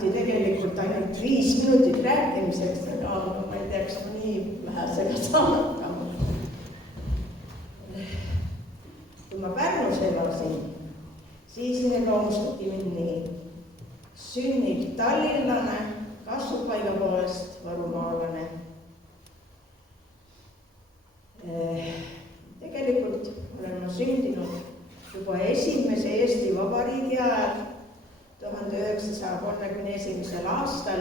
anti tegelikult ainult 5 minutit rääkimiseks, aga ma ei tea, kas ma nii vähesega saan hakkama. Kui ma Pärnus elasin, siis loomustati mind nii. Sünnib tallinlane, kasvupaiga poolest võrumaalane. Tegelikult olen ma sündinud juba esimese Eesti Vabariigi ajal 1931. aastal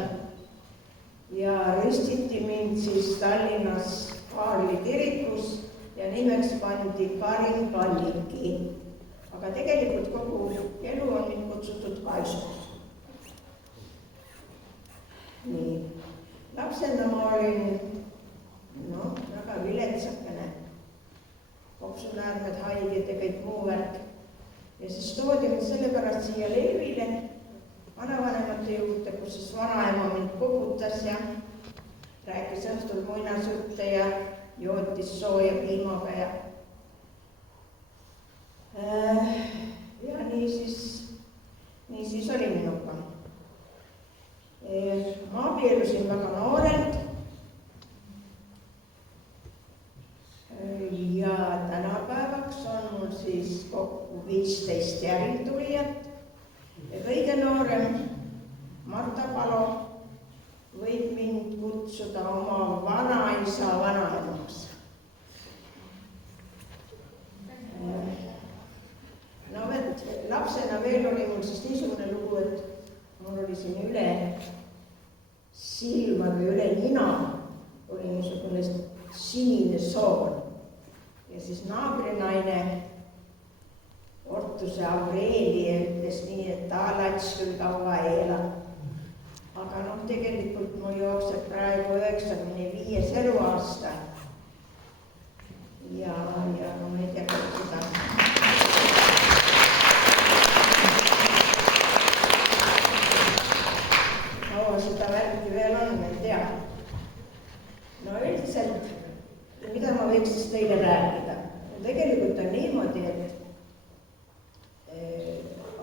ja ristiti mind siis Tallinnas Kaarli kirikus ja nimeks pandi Karin Kalliki. Aga tegelikult kogu elu on mind kutsutud Kaisuks. Nii, lapsena ma olin väga viletsakene, kopsunäärmed, haiged ja kõik muu värk. Ja siis toodi mind sellepärast siia Leevile, vanavanemate juurde, kus siis vanaema mind koputas ja rääkis õhtul muinasjutte ja jootis sooja piimaga ja nii siis oli minuga. Ma abielusin väga noorelt ja tänapäevaks on mul siis kokku 15 järeltulijat ja kõige noorem Marta Palo võib mind kutsuda oma vanaisa vanaemaks. Lapsena veel oli mul siis niisugune lugu, et mul oli siin üle silma või üle nina oli niisugune sinine sool ja siis naabrinaine Ortuse Aurelia ütles nii, et ta lats küll kaua ei ela. Aga tegelikult mul jookseb praegu 95 eluaasta ja ma ei tea, kuidas seda seda värki veel on, ei tea. Üldiselt, mida ma võiks siis teile rääkida? Tegelikult on niimoodi, et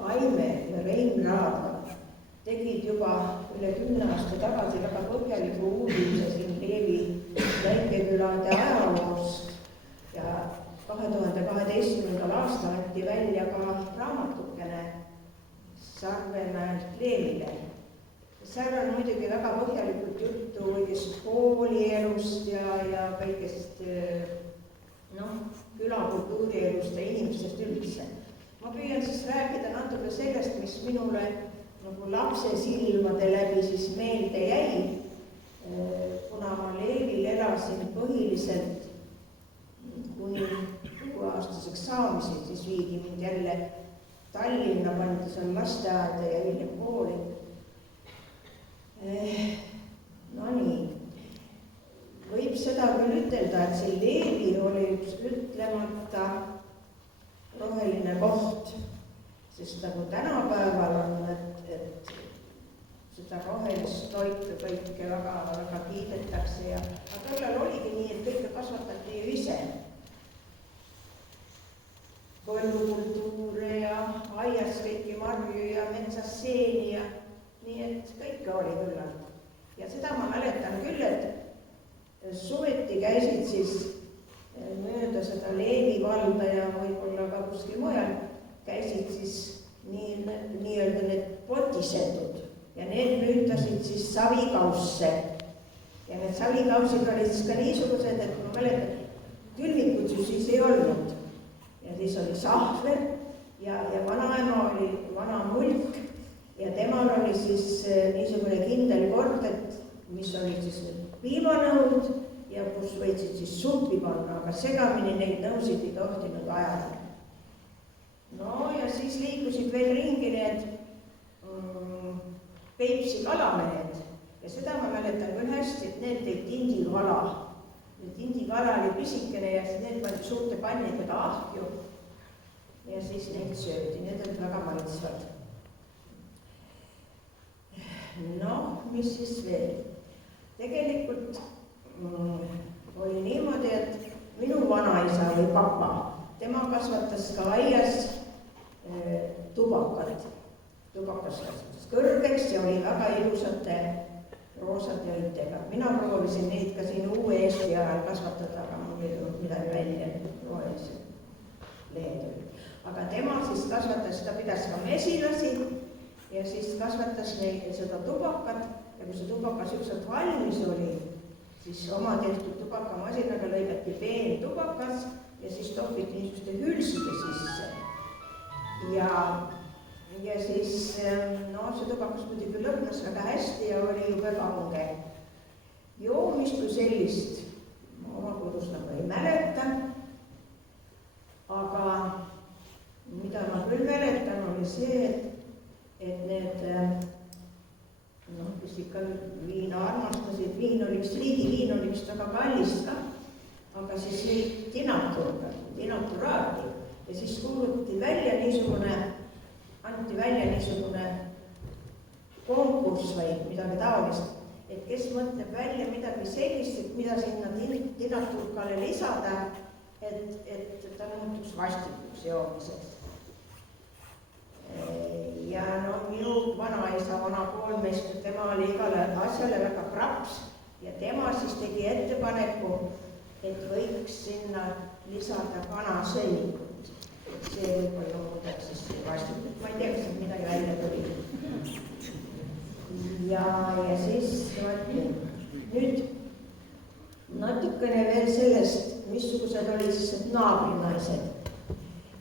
Aime ja Rein Raadla tegid juba üle 10 aasta tagasi väga põhjaliku uurimise siin Leevi väikekülade ajaloost ja 2012. aastal anti välja ka raamatukene Sarvemäelt Leevile. Seal on muidugi väga põhjalikult juttu kõigest koolielust ja kõigest külakultuurielust ja inimestest üldse. Ma püüan siis rääkida natuke sellest, mis minule nagu lapse silmade läbi siis meelde jäi, kuna ma Leevil elasin põhiliselt kuni 6-aastaseks saamisel, siis viidi mind jälle Tallinna, pandi seal lasteaeda ja hiljem kooli. Nii, võib seda küll ütelda, et see Leevi oli üks ütlemata roheline koht, sest nagu tänapäeval on, et seda rohelist toitu kõike väga kiidetakse ja tollal oligi nii, et kõike kasvatati ju ise. Põllukultuure ja aias kõiki marju ja metsas seeni ja nii et kõike oli küllalt. Ja seda ma mäletan küll, et suveti käisid siis mööda seda Leevi valda ja võib-olla ka kuskil mujal, käisid siis nii-öelda need potisetud ja need müütasid siis savikausse. Ja need savikausid olid siis ka niisugused, et ma mäletan, külmikud ju siis ei olnud. Ja siis oli sahver ja vanaema oli vana mulk. Ja temal oli siis niisugune kindel kord, et mis olid siis piimanõud ja kus võitsid siis suppi panna, aga segamini neid nõusid ei tohtinud ajada. Ja siis liikusid veel ringi need Peipsi kalamehed ja seda ma mäletan küll hästi, et need teid tindikala. Tindikala oli pisikene ja siis need pandi suurte pannidega ahju ja siis neid söödi, need olid väga maitsvad. Mis siis veel? Tegelikult oli niimoodi, et minu vanaisa või papa, tema kasvatas ka aias tubakat. tubakas kasvatas kõrgeks ja oli väga ilusate roosade õitega. Mina proovisin neid ka siin uue Eesti ajal kasvatada, aga mul ei tulnud midagi välja, rohelise lehed olid. Aga tema siis kasvatas, ta pidas ka mesilasi ja siis kasvatas neid seda tubakat ja kui see tubakas ükskord valmis oli, siis oma tehtud tubakamasinaga lõigati peen tubakas ja siis topiti niisuguste hülsude sisse. Ja siis see tubakas muidugi lõhnas väga hästi ja oli jube kange. Joomist kui sellist ma oma kodus nagu ei mäleta, aga mida ma küll mäletan, oli see, et need, kes ikka viina armastasid, riigiviin oli vist väga kallis ka, aga siis oli tinaturaadi ja siis anti välja niisugune konkurss või midagi taolist, et kes mõtleb välja midagi sellist, et mida sinna tinaturkale lisada, et ta muutuks vastikuks joomiseks. Ja minu vanaisa, vanakoolmeister, tema oli igale asjale väga kraps ja tema siis tegi ettepaneku, et võiks sinna lisada kanasõnnikut. See võib-olla muudaks siis vastikuks. Ma ei tea, kas midagi välja tuli. Ja siis nüüd natukene veel sellest, missugused olid siis naabrinaised.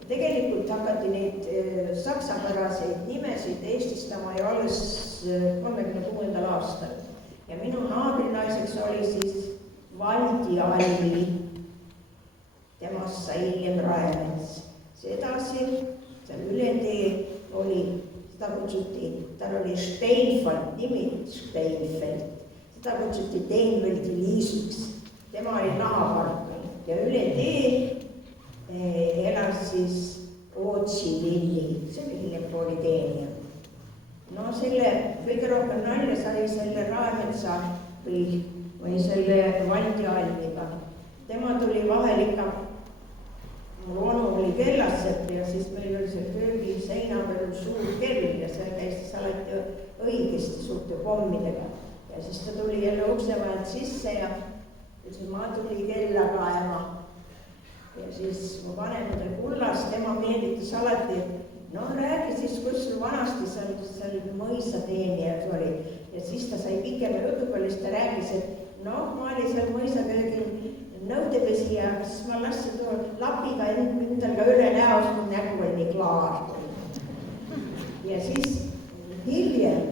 Tegelikult hakati neid saksapäraseid nimesid eestistama ju alles 36. aastal. Ja minu naabrinaiseks oli siis Valdi Alli, temast sai hiljem Raemets. Edasi, seal üle tee oli, seda kutsuti, tal oli Steinfeld, nimi Steinfeld, seda kutsuti Steinfeldi Liisuks, tema oli nahapark ja üle tee elas siis Ootsi Lilli, see oli hiljem Politeenia. Selle kõige rohkem nalja sai selle Raemetsa või selle Valdi Alliga. Tema tuli vahel ikka, mul onu oli kellassepp ja siis meil oli see köögi seina peal suur kell ja see käis siis alati õigesti suurte pommidega. Ja siis ta tuli jälle ukse vahelt sisse ja ütles, ma tuli kella kaema. Ja siis mu vanemade kullas, tema meelditas alati, räägi siis, kus sul vanasti seal mõisateenijad oli. Ja siis ta sai pikema jutuga, siis ta rääkis, et ma olin seal mõisaköögil nõudepesi ja siis ma lassin lapiga endal ka üle näost, kui nägu oli nii klaar. Ja siis hiljem,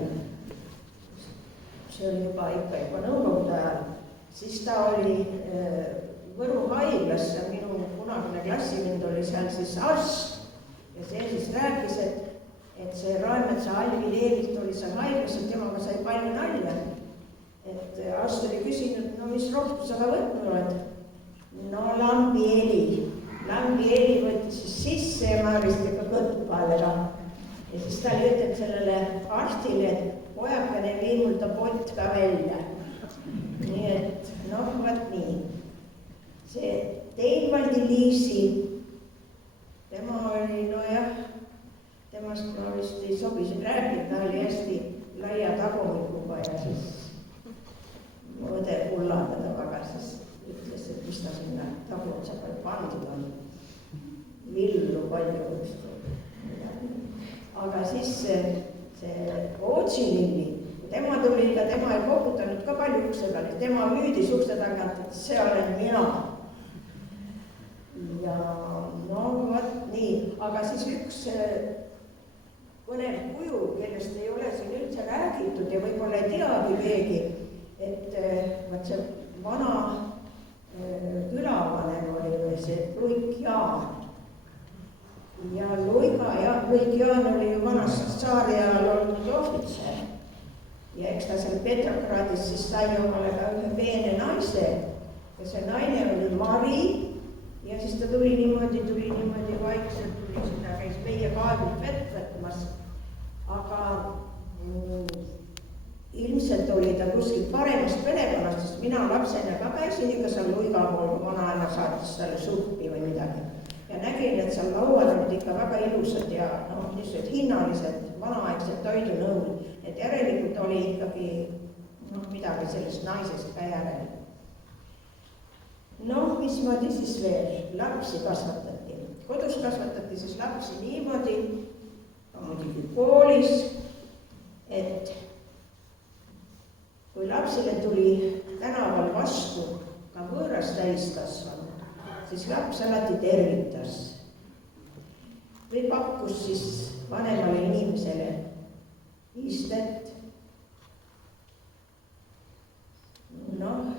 see oli juba nõukogude ajal, siis ta oli Võru haiglas ja minu kunagine klassivend oli seal siis arst ja see siis rääkis, et see Raemetsa Alvi Leevilt oli seal haiglas ja temaga sai palju nalja. Et arst oli küsinud, mis rohtu sa ka võtnud oled? Lambi heli võttis siis sisse ja määristi ka kõtpale ka. Ja siis ta oli ütleb sellele arstile, et pojakene vii mul ta pott ka välja. Nii et võt nii. See Steinfeldi Liisi, tema oli, temast ma vist ei sobi siin rääkida, ta oli hästi laia tagumikuga ja siis õde Kullaga tavaga siis ütles, et mis ta sinna tagumuse peal pandud on. Villu palju vist. Aga siis see Ootsililli, tema tuli ka, tema ei koputanud ka palju ukse peal, tema hüüdis ukse tagant, et see olen mina. Ja vot nii, aga siis üks põnev kuju, kellest ei ole siin üldse räägitud ja võib-olla ei teagi keegi, et vaat see vana külavanem oli see Luik Jaan. Ja Luik Jaan oli ju vanast tsaari ajal olnud ohvitser. Ja eks ta seal Petrogradis siis sai omale ka ühe peene naise. Ja see naine oli Mari. Ja siis ta tuli niimoodi vaikselt, tuli sinna, käis meie kaevilt vett võtmas. Aga ilmselt oli ta kuskilt paremast perekonnast, sest mina lapsena ka käisin ikka seal Luiga pool, kui vanaema saatis talle suppi või midagi. Ja nägin, et seal laual olid ikka väga ilusad ja niisugused hinnalised vanaaegsed toidunõud, et järelikult oli ikkagi midagi sellest naisest ka järel. Mismoodi siis veel lapsi kasvatati? Kodus kasvatati siis lapsi niimoodi, muidugi koolis, et kui lapsile tuli tänaval vastu ka võõras täiskasvanu, siis laps alati tervitas või pakkus siis vanemale inimesele istet.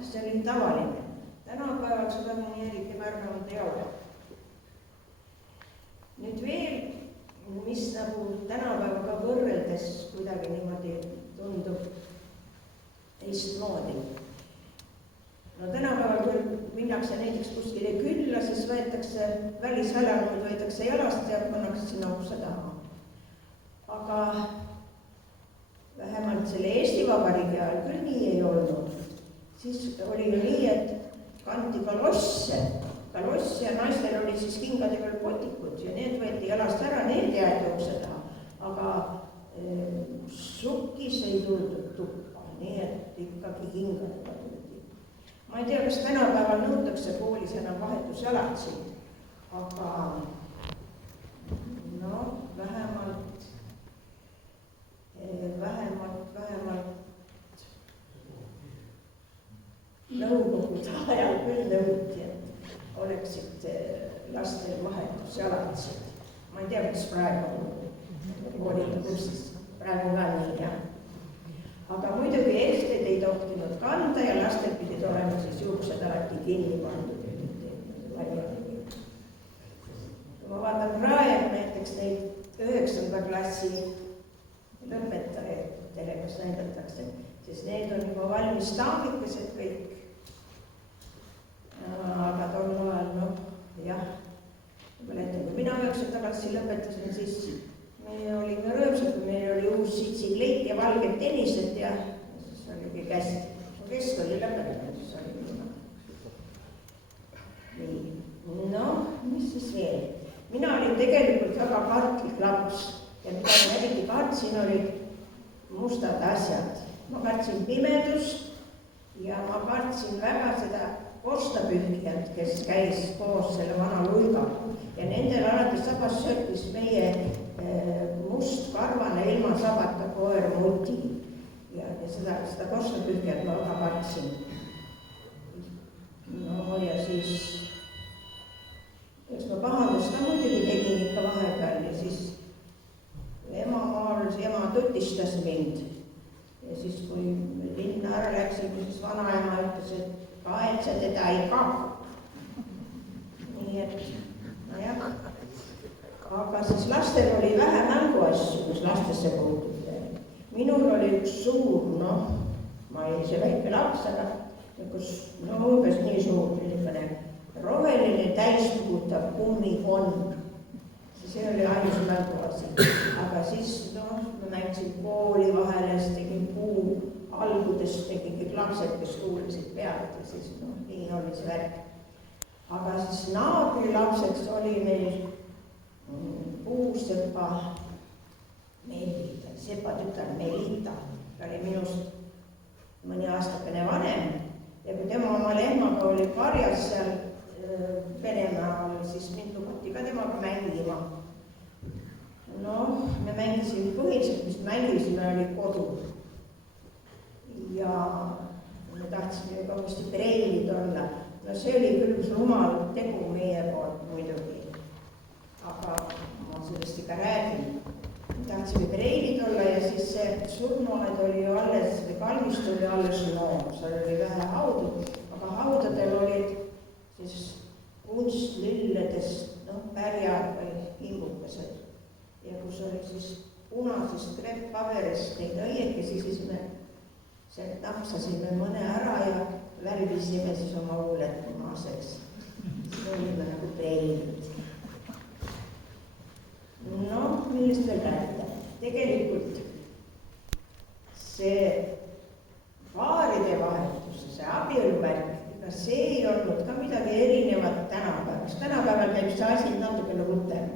See oli tavaline. Tänapäeval seda mõni eriti märganud ei ole. Nüüd veel, mis nagu tänapäevaga võrreldes kuidagi niimoodi tundub teistmoodi. Tänapäeval küll minnakse näiteks kuskile külla, siis võetakse välisväljanud, võetakse jalast ja pannakse sinna ukse taha. Aga vähemalt selle Eesti Vabariigi ajal küll nii ei olnud. Siis oli ju nii, et kanti kalosse ja naistel oli siis kingade peal potikud ja need võeti jalast ära, need jäeti ukse taha. Aga sukkis ei tuldud tuppa, nii et ikkagi kingadega tuldi. Ma ei tea, kas tänapäeval nõutakse koolis enam vahetusjalatsid, aga vähemalt nõukogude ajal küll nõuti, et oleksid lastel vahetusjalatsid. Ma ei tea, kas praegu koolide kursis, praegu ka nii, jah. Aga muidugi eestid ei tohtinud kanda ja lastel pidid olema siis juuksed alati kinni pandud. Kui ma vaatan praegu näiteks neid 9. klassi lõpetajatele, kus näidatakse, siis need on juba valmis taamikesed kõik. Aga tol ajal, jah, mäletan, kui mina 9. klassi lõpetasin, siis me olime rõõmsad, kui meil oli uus sitsikleit ja valged tennised ja siis oligi käsi. Keskkooli lõpetanud, siis oli mina. Nii, mis siis veel? Mina olin tegelikult väga kartlik laps ja mida ma eriti kartsin, olid mustad asjad. Ma kartsin pimedust ja ma kartsin väga seda korstapühkijat, kes käis koos selle vana luigaga ja nendel alati sabas söötis meie mustkarvane ilma sabata koer Muti ja seda korstapühkijat ma väga kartsin. Ja siis eks ma pahandust ka muidugi tegin ikka vahepeal ja siis ema tutistas mind ja siis kui linna ära läksin, siis vanaema ütles, et kaed sa teda ei kaku. Nii et, nojah, aga siis lastel oli vähe mänguasju, kus lastesse puutub. Minul oli üks suur, ma olin see väike laps, aga kus umbes nii suur, roheline täispugutav kummikond. See oli ainus mänguasi, aga siis ma mängisin kooli vahele, siis tegin puu algudest, tegin kõik lapsed, kes kuulasid pealt ja siis nii oli see värk. Aga siis naabrilapseks oli meil puusepa Melita, sepa tütar Melita, ta oli minust mõni aastakene vanem ja kui tema oma lehmaga oli karjas seal Venemaal, siis mind lubati ka temaga mängima. Me mängisime põhiliselt, mis mängisime, oli kodu. Ja me tahtsime juba uuesti preilid olla. See oli küll rumal tegu meie poolt muidugi. Aga ma sellest ikka räägin. Me tahtsime preilid olla ja siis see surnuaed oli ju alles, või kalmist oli alles loom. Seal oli vähe haudu, aga haudadel olid siis kunstlilledest, pärjad või himbukesed. Ja kus oli siis punasest krepppaberist neid õiekesi, siis me sealt napsasime mõne ära ja värvisime siis oma huuled punaseks. Siis olime nagu preilid. Millest veel rääkida? Tegelikult see paaride vahetus, see abielumärk, see ei olnud ka midagi erinevat tänapäevast. Tänapäeval käib see asi natukene rutem.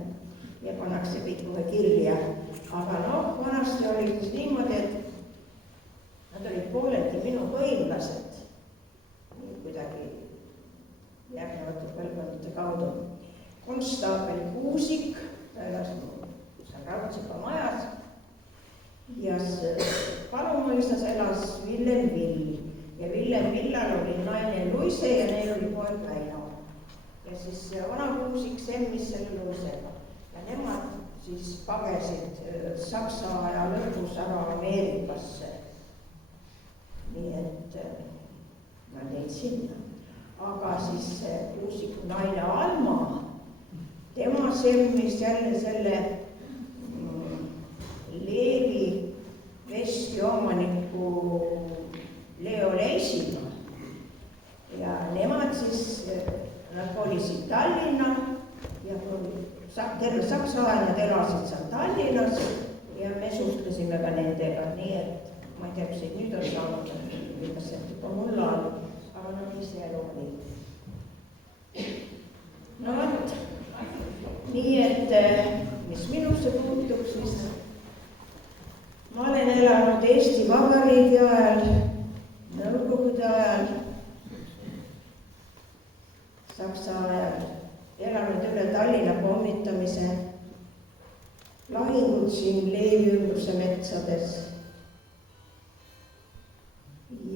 ja pannakse kõik kohe kirja. Aga noh, vanasti oli siis niimoodi, et nad olid pooleldi minu põimlased, kuidagi järgnevate põlvkondade kaudu. Konstaabel Kuusik, ta elas seal Raudsepa majas, ja Palumõisas elas Villem Vill ja Villem Villal oli naine Luise ja neil oli poeg Väino. Ja siis vana Kuusik semmis selle Luisega ja nemad siis pagesid Saksa aja lõpus ära Ameerikasse. Nii et nad jäid sinna. Aga siis Kuusiku naine Alma, tema semmis jälle selle Leevi vesti omaniku Leo Leisiga. Ja nemad siis, nad kolisid Tallinna ja terve Saksa aja nad elasid seal Tallinnas ja me suhtlesime ka nendega, nii et ma ei tea, mis nüüd on saanud, kas see juba mulla on, aga nad ise elu oli. No vot, nii et mis minusse puutub, siis ma olen elanud Eesti Vabariigi ajal, Nõukogude ajal, Saksa ajal, elanud üle Tallinna pommitamise, lahingud siin Leevi ümbruse metsades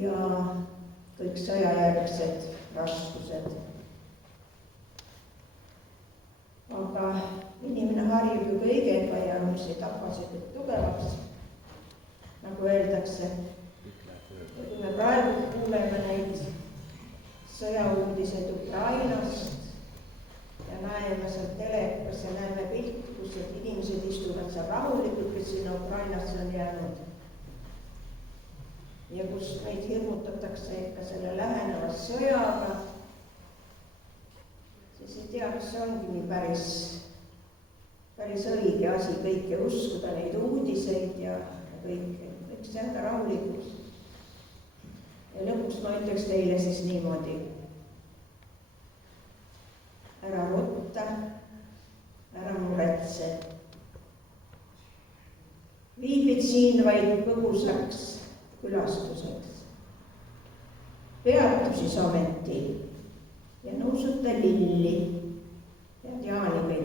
ja kõik sõjajärgsed raskused. Aga inimene harjub ju kõigega ja mis ei tapa seda tugevaks, nagu öeldakse. Ja kui me praegu kuuleme neid sõjauudiseid Ukrainast ja näeme seal telekas ja näeme pilti, kus inimesed istuvad seal rahulikult, kes sinna Ukrainasse on jäänud. Ja kus meid hirmutatakse ikka selle läheneva sõjaga, siis ei tea, kas see ongi nii päris õige asi kõike uskuda, neid uudiseid ja kõik jääda rahulikuks. Ja lõpuks ma ütleks teile siis niimoodi. Ära rutta, ära muretse. Viibid siin vaid põgusaks külastuseks. Peatu siis ometi ja nõusuta lilli ja jaani kõik